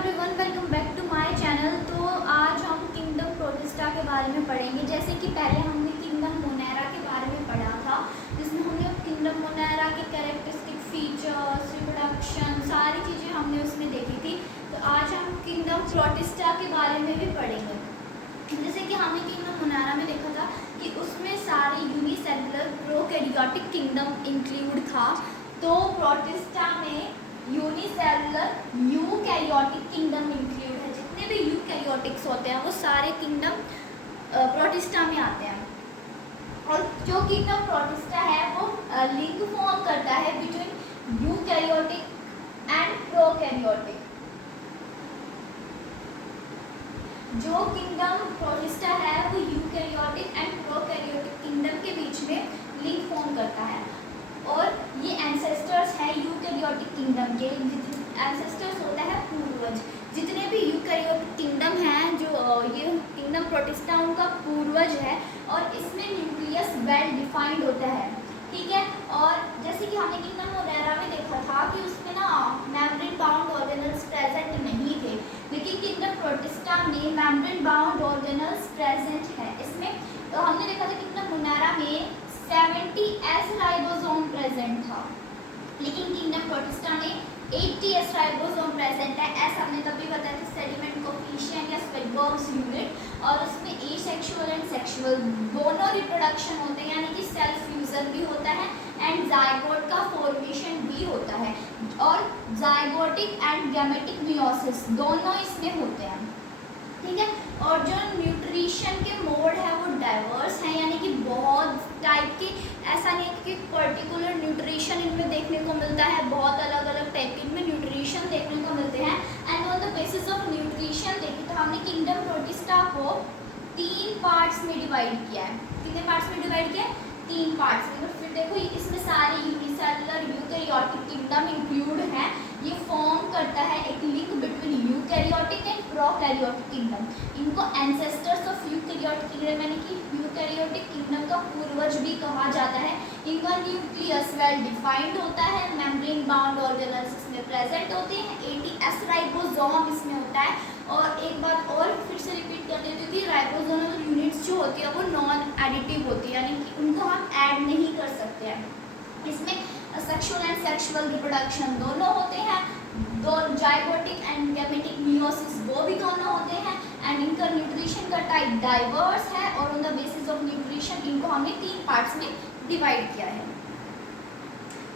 Everyone, welcome back to my channel. तो आज हम किंगडम प्रोटिस्टा के बारे में पढ़ेंगे। जैसे कि पहले हमने किंगडम मोनेरा के बारे में पढ़ा था, जिसमें हमने किंगडम मोनेरा के कैरेक्टरिस्टिक फीचर्स, रिप्रोडक्शन, सारी चीज़ें हमने उसमें देखी थी। तो आज हम किंगडम प्रोटिस्टा के बारे में भी पढ़ेंगे। जैसे कि हमने किंगडम मोनेरा में देखा था कि उसमें सारे यूनिसेलुलर प्रोकैरियोटिक किंगडम इंक्लूड था। तो प्रोटिस्टा में यूनिसेलुलर यूकैरियोटिक किंगडम इंक्लूड है। जितने भी यूकैरियोटिक्स होते हैं वो सारे किंगडम प्रोटिस्टा में आते हैं। और जो किंगडम प्रोटिस्टा है वो लिंक फॉर्म करता है बिटवीन यूकैरियोटिक एंड प्रोकैरियोटिक। जो किंगडम प्रोटिस्टा है वो यूकैरियोटिक एंड प्रोकैरियोटिक किंगडम के बीच में लिंक फॉर्म करता है। और ये एंसेस्टर्स हैं यूकैरियोटिक किंगडम के। एंसेस्टर्स होता है पूर्वज। जितने भी यूकैरियोटिक किंगडम हैं, जो ये किंगडम प्रोटिस्टा उनका पूर्वज है। और इसमें न्यूक्लियस वेल डिफाइंड होता है, ठीक है। और जैसे कि हमने किंगडम मोनेरा में देखा था कि उसमें ना मेम्ब्रेन बाउंड ऑर्गेनल्स प्रेजेंट नहीं थे, लेकिन किंगडम प्रोटिस्टा में मेम्ब्रेन बाउंड ऑर्गेनल्स प्रेजेंट है। इसमें तो हमने देखा था किंगडम मोनेरा में 70 एस राइबोसोम प्रेजेंट था, लेकिन किंगडम प्रोटिस्टा में 80 एस राइबोसोम प्रेजेंट है। ऐसा हमने तभी बताया था सेडिमेंट कोफिशिएंट या स्वेटबर्ग्स यूनिट। और उसमें एसेक्सुअल एंड सेक्सुअल दोनों रिप्रोडक्शन होते हैं, यानी कि सेल्फ फ्यूजन भी होता है एंड जाइगोट का फॉर्मेशन भी होता है। और जाइगोटिक एंड गैमेटिक मियोसिस दोनों इसमें होते हैं, ठीक है। और जो न्यूट्रिशन के मोड है वो डाइवर्स हैं, यानी कि बहुत टाइप के, ऐसा नहीं है कि पर्टिकुलर न्यूट्रिशन इनमें देखने को मिलता है। बहुत अलग अलग टाइप के इनमें न्यूट्रिशन देखने को मिलते हैं। And on the basis of nutrition देखें तो हमने किंगडम प्रोटिस्टा को 3 पार्ट्स में डिवाइड किया है। कितने पार्ट्स में डिवाइड किया है? 3 पार्ट्स में। तो फिर देखो इसमें सारे यूनिसेलुलर यूकैरियोटिक किंगडम इंक्लूड हैं। ये फॉर्म करता है एक link between eukaryotic and prokaryotic kingdom. इनको एंसेस्टर्स ऑफ यूकैरियोटिक किंगडम, यानी कि यूकैरियोटिक किंगडम का पूर्वज भी कहा जाता है। इनका न्यूक्लियस वेल डिफाइंड होता है, मेम्ब्रेन बाउंड ऑर्गेनल्स इसमें प्रेजेंट होते हैं, 80 एस राइबोसोम इसमें होता है। और एक बात और फिर से रिपीट कर देती हूँ कि राइबोसोमल यूनिट्स जो होती है वो नॉन एडिटिव होती है, यानी कि उनको हम ऐड नहीं कर सकते हैं। इसमें सेक्सुअल एंड सेक्सुअल रिप्रोडक्शन दोनों होते हैं। दो जाइगोटिक एंड गैमेटिक मियोसिस वो भी दोनों होते हैं। एंड इनका न्यूट्रिशन का टाइप डाइवर्स है। और on the basis of nutrition इनको हमने 3 पार्ट्स में डिवाइड किया है।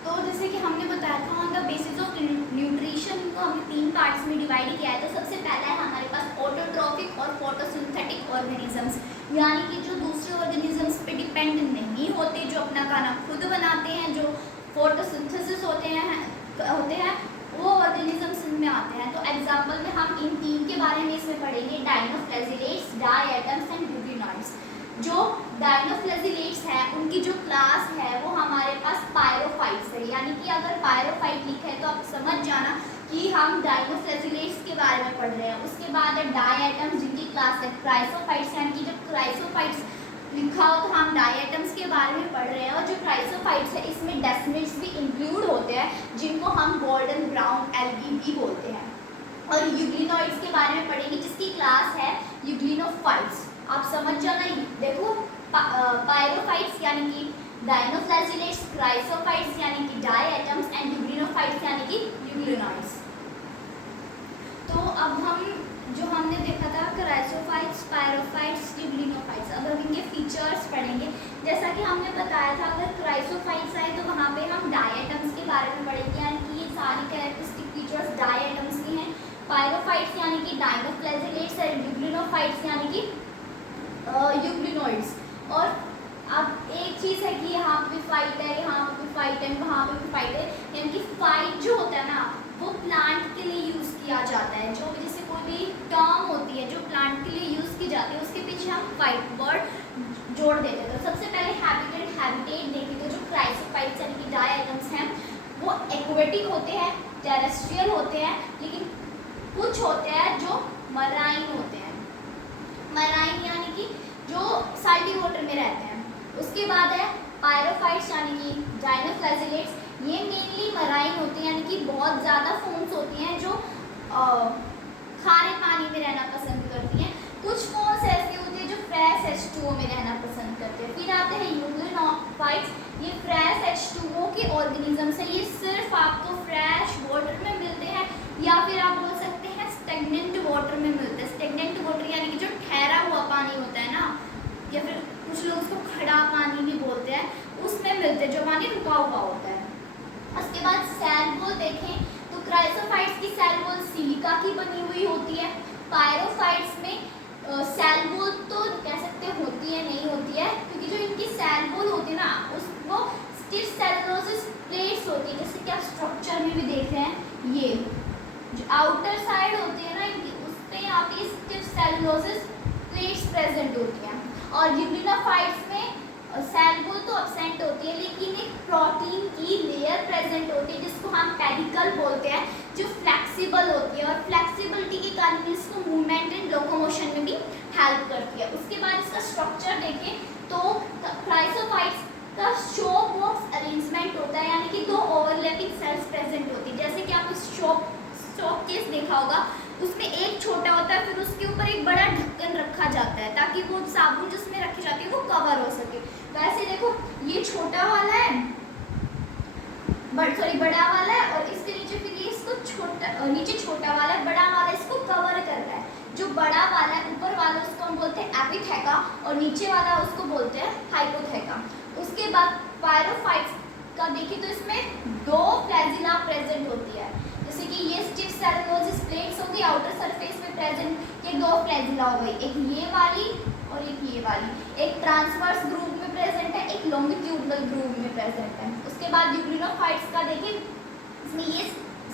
तो जैसे कि हमने बताया था on the basis of nutrition इनको हमने 3 पार्ट्स में डिवाइड किया है। तो सबसे पहला है हमारे पास ऑटोट्रॉफिक और फोटोसिंथेटिक ऑर्गेनिजम्स, यानी कि जो दूसरे ऑर्गेनिजम्स पे डिपेंड नहीं होते, जो अपना खाना खुद बनाते हैं, जो फोटोसिंथेसिस होते हैं वो ऑर्गेनिजम्स इनमें आते हैं। तो एग्जांपल में हम इन 3 के बारे में इसमें पढ़ेंगे, डायनोफ्लैजिलेट्स, डायएटम्स एंड यूग्लिनॉइड्स। जो डायनोफ्लैजिलेट्स है उनकी जो क्लास है वो हमारे पास पायरोफाइट्स है, यानी कि अगर पायरोफाइट लिखा है तो आप समझ जाना कि हम डायनोफ्लैजिलेट्स के बारे में पढ़ रहे हैं। उसके बाद है डायएटम्स, जिनकी क्लास है क्राइसोफाइट्स, यानी कि जब क्राइसोफाइट्स लिखा हो तो हम डायएटम्स के बारे में पढ़ रहे हैं। और जो क्राइसोफाइट्स है इसमें डेस्मिड्स भी इंक्लूड होते हैं, जिनको हम गोल्डन ब्राउन एल्गी भी बोलते हैं। और यूग्लिनॉइड्स के बारे में पढ़ेंगे, जिसकी क्लास है यूग्लिनोफाइट्स। आप समझ जाना, देखो पायरोफाइट्स यानी कि डायनोफ्लैजिलेट्स, क्राइसोफाइट्स यानी कि डायएटम्स एंड यूग्लिनोफाइट्स यानी कि यूग्लिनॉइड्स। तो अब हम जो हमने देखा था क्राइसोफाइट्स, पायरोफाइट्स, यूग्लिनोफाइट्स, अब हम इनके फीचर्स पढ़ेंगे। जैसा कि हमने बताया था अगर क्राइसोफाइट्स आए तो वहाँ पे हम डायएटम्स के बारे में पढ़ेंगे, यानी कि ये सारी कैरेक्टरिस्टिक फीचर्स डायएटम्स की हैं। पायरोफाइट्स यानी कि डायनोफ्लैजिलेट्स और यूग्लिनोफाइट्स यानी कि यूग्लिनॉइड्स। और अब एक चीज़ है कि यहाँ पे फाइट है, यहाँ पे फाइट है, वहाँ पे फाइट है, यानी कि फाइट जो होता है ना वो प्लांट के लिए यूज़ किया जाता है। जो जैसे कोई भी टर्म होती है जो प्लांट के लिए यूज़ की जाती है उसके पीछे हम फाइट वर्ड जोड़ देते हैं। तो सबसे पहले हैबिटेट हैबिटेट देखें तो जो क्राइसोफाइट्स यानी कि डायएटम्स हैं वो एक्वेटिक होते हैं, टेरेस्ट्रियल होते हैं, लेकिन कुछ होते हैं जो मराइन होते हैं। मराइन यानी कि जो साल्टी वाटर में रहते हैं। उसके बाद है पायरोफाइट्स यानी कि डायनोफ्लैजिलेट्स, ये मेनली मराइन होते हैं, यानी कि बहुत ज़्यादा फॉर्म्स होती हैं जो रहना पसंद करती हैं, कुछ फॉर्म्स ऐसी होती है जो फ्रेश H2O में रहना पसंद करते हैं। फिर आते हैं यूग्लिनोफाइट्स, ये फ्रेश H2O के ऑर्गेनिजम्स है, ये सिर्फ आपको फ्रेश वाटर में मिलते हैं या फिर आप बोल सकते हैं स्टेगनेंट वाटर में मिलते हैं। स्टेगनेंट वाटर यानी कि जो ठहरा हुआ पानी होता है ना, या फिर कुछ लोग उसको खड़ा पानी भी बोलते हैं, उसमें मिलते हैं, जो पानी रुका हुआ होता है। उसके बाद सेल वॉल देखें तो क्राइसोफाइट्स की सेल वॉल सिलिका की बनी हुई होती है। पायरोफाइट्स में सेल वॉल तो कह सकते होती है नहीं होती है, क्योंकि जो इनकी सेल वॉल होती है ना वो स्टिफ सेलुलोसिस प्लेट्स होती है, जैसे कि आप स्ट्रक्चर में भी देख रहे हैं, ये जो आउटर साइड होती है ना इनकी, उस पर यहाँ पे स्टिफ सेलुलोसिस प्लेट्स प्रेजेंट होती हैं। और यूग्लिनोफाइट्स में सेल वॉल तो एब्सेंट होती है, लेकिन एक प्रोटीन की लेयर प्रेजेंट होती है जिसको हम पेडिकल बोलते हैं, जो फ्लेक्सिबल होती है और फ्लेक्सिबिलिटी के कारण इसको मूवमेंट एंड लोकोमोशन में भी हेल्प करती है। उसके बाद इसका स्ट्रक्चर देखें तो क्राइसोफाइट्स का शो बॉक्स अरेंजमेंट होता है, यानी कि दो ओवरलैपिंग सेल्स प्रेजेंट होती है। जैसे कि आपने शॉप केस देखा होगा, उसमें एक छोटा होता है, फिर उसके ऊपर एक बड़ा ढक्कन रखा जाता है ताकि वो साबुन जिसमें रखी जाती है वो कवर हो सके। वैसे देखो ये छोटा वाला है, बड़ा वाला है, और इसके नीचे फिर ये इसको नीचे छोटा वाला है, बड़ा वाला इसको कवर कर रहा है। जो बड़ा वाला है ऊपर वाला उसको हम बोलते हैं एपिथेका और नीचे वाला उसको बोलते हैं हाइपोथेका। उसके बाद पायरोफाइट्स का देखिए तो इसमें दो फ्लैजिला प्रेजेंट होती है, जैसे कि ये स्टिफ सेलुलोसिस प्लेट्स होगी आउटर सरफेस में प्रेजेंट, ये दो फ्लैजिला हो गई, एक ये वाली और एक ये वाली, एक ट्रांसवर्स ग्रूव में प्रेजेंट है, एक लॉन्गिट्यूडनल ग्रूव में प्रेजेंट है। उसके बाद यूग्लिनोफाइट्स का देखिए, इसमें ये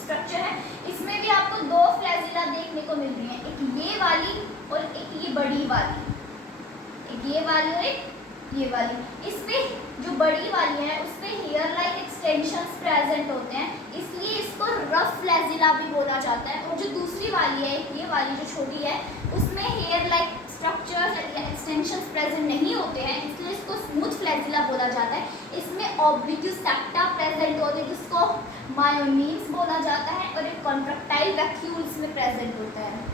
स्ट्रक्चर है, इसमें भी आपको दो फ्लैजिला देखने को मिल रही है, एक ये वाली और एक ये बड़ी वाली, एक ये वाली और एक ये वाली। इसमें जो बड़ी वाली है उसमें हेयर लाइक एक्सटेंशंस प्रेजेंट होते हैं, इसलिए इसको रफ फ्लैजिला भी बोला जाता है। और जो दूसरी वाली है, ये वाली जो छोटी है, उसमें हेयर लाइक स्ट्रक्चर्स या एक्सटेंशंस प्रेजेंट नहीं होते हैं, इसलिए इसको स्मूथ फ्लैजिला बोला जाता है। इसमें ऑब्लिक्यू सेप्टा प्रेजेंट होते हैं जिसको मायोनीम्स बोला जाता है, और एक कॉन्ट्रैक्टाइल वैक्यूल इसमें प्रेजेंट होता है।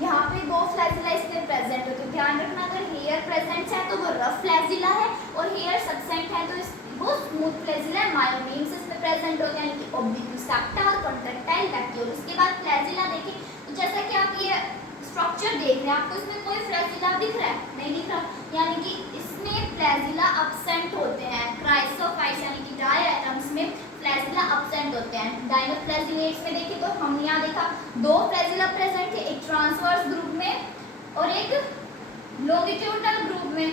यहाँ पे दो फ्लैजिला इसमें प्रेजेंट होते हैं। ध्यान रखना, अगर हेयर प्रेजेंट है तो वो रफ फ्लैजिला है, और हेयर सब्सेंट है तो वो स्मूथ फ्लैजिला है। मायोनीम्स इसमें प्रेजेंट होते हैं, यानी कि ऑब्लिक्यू सेप्टा और कॉन्ट्रैक्टाइल वैक्यूल। उसके बाद फ्लैजिला देखें तो जैसा कि आप ये स्ट्रक्चर देख रहे हैं, आपको इसमें कोई फ्लैजिला दिख रहा है? नहीं दिख रहा, यानी कि इसमें फ्लैजिला एब्सेंट होते हैं। क्राइसोफाइट्स यानी कि डायएटम्स में फ्लैजिला एब्सेंट होते हैं। डायनोफ्लैजिलेट्स में देखिए तो हमने यहाँ देखा दो फ्लैजिला प्रेजेंट थे, एक ट्रांसवर्स ग्रुप में और एक लॉन्गिट्यूडनल ग्रुप में।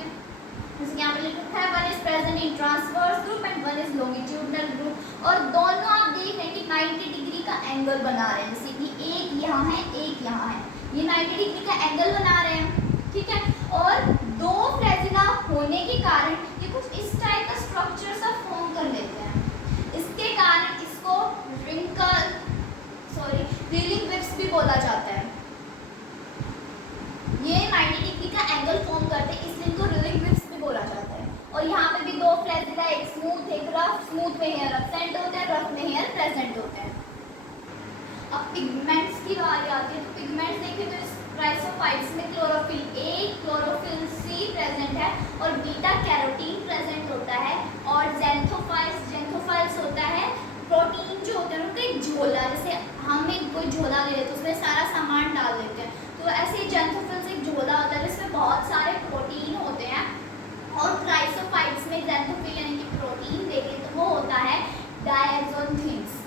जैसे यहाँ पे लिखा है one is present in transverse group and one is longitudinal group, और दोनों आप देख रहे हैं कि 90 डिग्री का एंगल बना रहे हैं, जैसे कि एक यहाँ है एक यहाँ है, ये 90 डिग्री का एंगल बना रहे हैं, ठीक है। और दो फ्लैजिला होने के कारण ये कुछ इस टाइप का स्ट्रक्चर सा फॉर्म कर लेते हैं, इसके कारण इसको रीलिंग विप्स भी बोला जाता है। ये 90 डिग्री का एंगल फॉर्म करते हैं, इसलिए इनको रीलिंग विप्स भी बोला जाता है। और यहाँ पे भी दो फ्लैजिला, एक स्मूथ एक रफ, स्मूथ में हेयर एब्सेंट होते हैं, रफ में हेयर प्रेजेंट होते हैं। अब पिगमेंट्स की बारी आती है, तो पिगमेंट्स देखें तो इस क्राइसोफाइट्स में chlorophyll A, chlorophyll C present है, और बीटा कैरोटीन प्रेजेंट होता है, और ज़ैंथोफाइल्स होता है प्रोटीन जो होते हैं उनका एक झोला, जैसे हम एक कोई झोला ले लेते हैं उसमें सारा सामान डाल देते हैं, तो ऐसे ज़ैंथोफिल्स एक झोला होता है जिसमें बहुत सारे प्रोटीन होते हैं। और क्राइसोफाइट्स में ज़ैंथोफिल यानी कि प्रोटीन देखें तो वो होता है डायज़ोनथिन्स।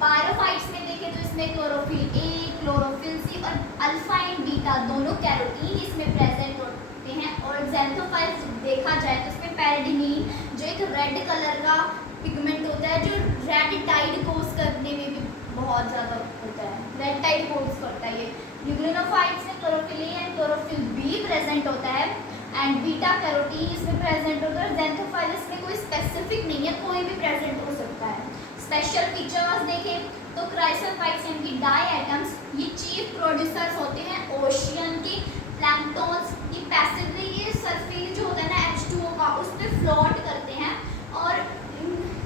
पायरोफाइट्स में देखें तो इसमें क्लोरोफिल ए, क्लोरोफिल सी और अल्फा एंड बीटा दोनों कैरोटीन इसमें प्रेजेंट होते हैं। और ज़ैंथोफाइट्स देखा जाए तो इसमें पैराडिनिन जो एक रेड कलर का पिगमेंट होता है, जो रेड टाइड कोज करने में भी बहुत ज़्यादा होता है, रेड टाइड कोज करता है। ये यूग्लिनोफाइट्स में chlorophyll A and chlorophyll be present होता है, एंड बीटा कैरोटीन इसमें प्रेजेंट होता है। ज़ैंथोफाइट्स में कोई स्पेसिफिक नहीं है, कोई भी प्रेजेंट हो सकता है। स्पेशल फीचर्स देखें तो क्राइसोफाइट्स यानी कि डायएटम्स ये चीफ प्रोड्यूसर्स होते हैं ओशियन के प्लैंक्टन्स, ये पैसिवली ये सरफेस जो होता है ना H2O का उस पर फ्लोट करते हैं। और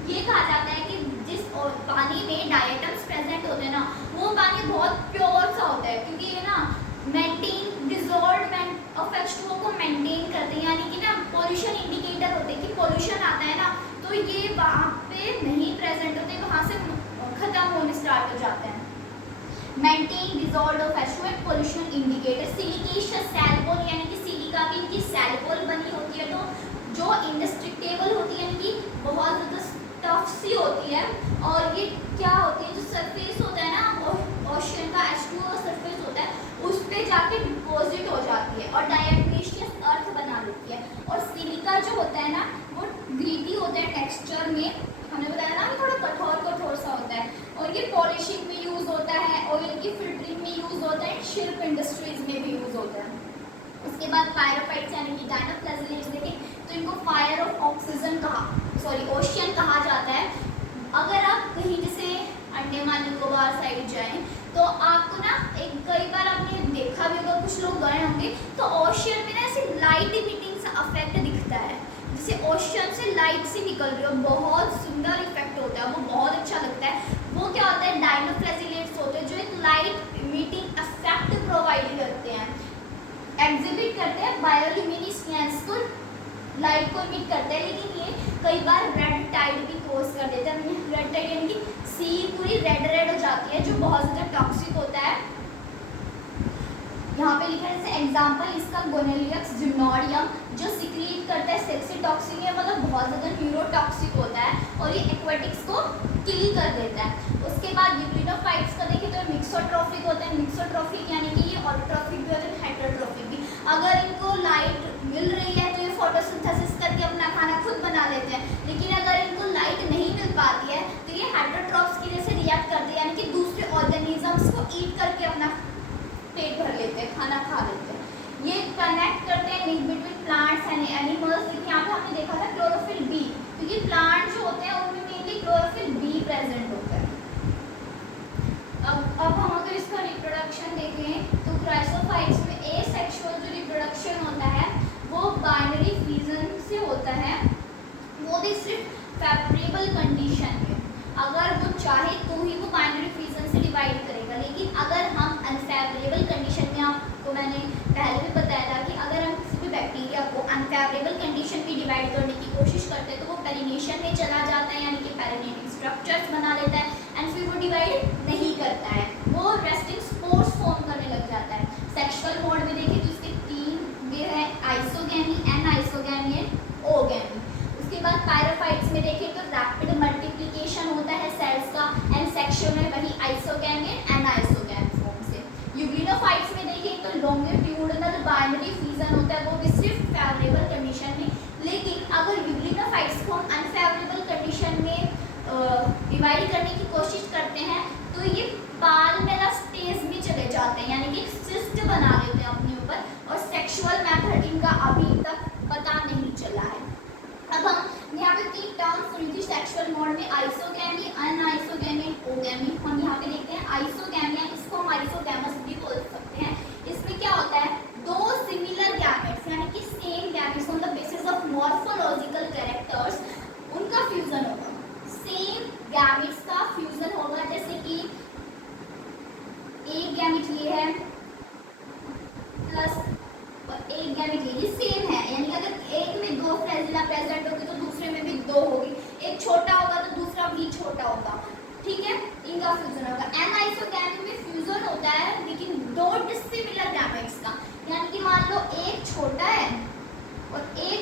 ये कहा जाता है कि जिस पानी में डायएटम्स प्रेजेंट होते हैं ना वो पानी बहुत प्योर पोर्शन आता है ना, तो ये वहाँ पे नहीं प्रेजेंट होते, वहाँ से खत्म होने स्टार्ट हो जाते हैं। Maintain dissolve of effluent pollution indicator siliceous cell wall, यानी कि सिलिका की इनकी सेल वॉल बनी होती है, तो जो इंडेस्ट्रक्टेबल होती है, यानी कि बहुत ज़्यादा टफ सी होती है, और ये क्या होती है, जो सरफेस होता है ना ओशन का H2O सरफेस होता है, उस पे जाके डिपॉजिट हो जाती है और डायटोनिशियस अर्थ बना लेती है। और सिलिका जो होता है ना, वो ग्रीटी होता है टेक्सचर में, हमने बताया ना थोड़ा कठोर सा होता है, और ये पॉलिशिंग में यूज़ होता है, ऑयल की फिल्टरिंग में यूज़ होता है, शिप इंडस्ट्रीज में भी यूज़ होता है। उसके बाद पायरोफाइट्स यानी कि डायनोफ्लाजेलेट्स देखें तो इनको फायर ऑफ ऑक्सीजन ओशियन कहा जाता है। अगर आप कहीं जैसे अंडमान निकोबार साइड जाएं तो आपको ना कई बार आपने देखा भी होगा, कुछ लोग गए होंगे, तो ओशियन में ना ऐसे लाइट इमिटिंग सा इफेक्ट दिखता है, जैसे ओशियन से लाइट सी निकल रही हो, बहुत सुंदर इफेक्ट होता है, वो बहुत अच्छा लगता है। वो क्या होता है, डायनोफ्लाजेलेट्स होते हैं जो एक लाइट इमिटिंग इफेक्ट प्रोवाइड करते हैं, एग्जिबिट करते हैं बायोल्यूमिनेसेंस को, लाइट को इमिट करते हैं। लेकिन ये कई बार रेड टाइड भी कोज कर देते हैं, रेड टाइड यानी कि सी पूरी रेड हो जाती है, जो बहुत ज़्यादा टॉक्सिक होता है। यहाँ पे लिखा है जैसे एग्जांपल इसका गोनेलियक्स जिम्नोडियम, जो सिक्रीट करता है सेक्सी टॉक्सिन है, मतलब बहुत ज़्यादा न्यूरोटॉक्सिक होता है, और ये एक्वेटिक्स को किल कर देता है। उसके बाद यूग्लिनोफाइट्स का देखें तो मिक्सोट्रॉफिक होता है, मिक्सोट्रॉफिक यानी कि ये ऑटोट्रॉफिक भी होता है, हेटेरोट्रॉफिक भी। अगर इनको लाइट मिल रही है तो ये फोटोसिंथेसिस करके अपना खाना खुद बना लेते हैं, लेकिन अगर इनको लाइट नहीं मिल पाती है तो ये हेटेरोट्रॉफ्स की जैसे रिएक्ट करते हैं, यानी कि दूसरे ऑर्गेनिजम्स को ईट करके अपना पेट भर लेते हैं, खाना खा लेते हैं। ये कनेक्ट करते हैं link between plants and animals. यहाँ पे हमने देखा था क्लोरोफिल बी, क्योंकि प्लांट जो होते हैं उनमें मेनली क्लोरोफिल बी प्रेजेंट होता है। अब हम अगर इसका रिप्रोडक्शन देखें तो क्राइसोफाइट्स में एसेक्सुअल जो रिप्रोडक्शन होता है वो बाइनरी फ्यूजन से होता है, वो भी सिर्फ फेवरेबल कंडीशन में, अगर वो चाहे तो ही वो बाइनरी फ्यूजन से डिवाइड करेगा। लेकिन अगर हम अनफेवरेबल कंडीशन में, आपको मैंने पहले भी बताया था कि अगर हम किसी भी बैक्टीरिया को अनफेवरेबल कंडीशन में डिवाइड करने की कोशिश करते हैं तो वो पेरिनेशन में चला जाता है, यानी कि पेरिनेटिक स्ट्रक्चर्स बना लेता है, एंड फिर वो डिवाइड नहीं करता है, वो रेस्टिंग स्पोर्स फॉर्म करने लग जाता है। सेक्सुअल मोड में देखें तो इसके 3 वे है, आइसोगैमी, एनाइसोगैमी एंड ओगैमी। उसके बाद पायरोफाइट्स में देखें तो रैपिड मल्टीप्लिकेशन होता है सेल्स का, एंड सेक्सुअल में वही आइसोगैमी एंड एनाइसोगैमी फॉर्म से। यूग्लिनोफाइट्स में देखें तो लॉन्गिट्यूडिनल बाइनरी फ्यूजन होता है, वो भी सिर्फ फेवरेबल कंडीशन में। लेकिन अगर यूग्लिनोफाइट्स को हम अनफेवरेबल कंडीशन में डिवाइड करने की कोशिश करते हैं तो ये पाल्मेला स्टेज में चले जाते हैं, यानी कि सिस्ट बना लेते हैं अपने ऊपर, और सेक्सुअल मेथड इनका अभी तक पता नहीं चला है। अब हम यहाँ पे 3 टर्म्स सुनी थी सेक्सुअल मोड में, आइसोगैमी, अनआइसोगैमी, ओगैमी। हम यहाँ पे देखते हैं आइसोगैमी, इसको हम आइसोगैमस भी बोल सकते हैं। इसमें क्या होता है, 2 सिमिलर गैमेट्स यानी कि same gametes on the basis of morphological characters, उनका फ्यूजन होगा, सेम गैमेट्स का फ्यूजन होगा। जैसे कि एक गैमेट ये है प्लस एक गैमेट ये सेम है, यानी अगर एक में 2 फ्लैजिला प्रेजेंट होगी तो दूसरे में भी 2 होगी, एक छोटा होगा तो दूसरा भी छोटा होगा, ठीक है, इनका फ्यूजन होगा। एनाइसोगैमी में फ्यूजन होता है लेकिन 2 डिसिमिलर गैमेट्स का, यानी कि मान लो एक छोटा है और एक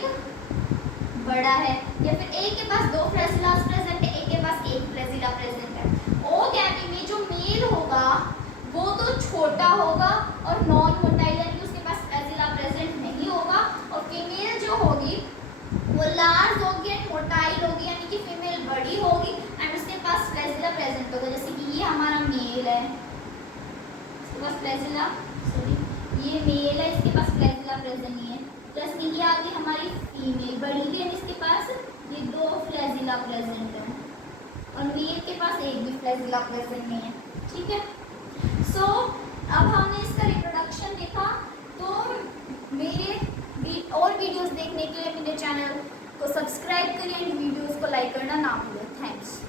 बड़ा है, या फिर एक के पास 2 फ्लैजिलास प्रेजेंट है, एक के पास 1 फ्लैजिला प्रेजेंट है। ओगैमी में जो मेल होगा वो तो छोटा होगा और नॉन मोटाइल, यानी कि उसके पास फ्लैजिला प्रेजेंट नहीं होगा, और फीमेल जो होगी वो लार्ज होगी एंड मोटाइल होगी, यानी कि फीमेल बड़ी होगी एंड उसके पास फ्लैजिला प्रेजेंट होगा। जैसे कि ये हमारा मेल है, इसके पास फ्लैजिला, ये मेल है, इसके पास फ्लैजिला प्रेजेंट नहीं है, प्लस ये आ गई हमारी फीमेल बड़ी है, इसके पास ये 2 फ्लैजिला प्रेजेंट है, और मेल के पास एक भी फ्लैजिला प्रेजेंट नहीं है, ठीक है। सो अब हमने इसका रिप्रोडक्शन देखा, तो मेरे और वीडियोस देखने के लिए मेरे चैनल को सब्सक्राइब करिए एंड वीडियोस को लाइक करना ना भूलें। थैंक्स।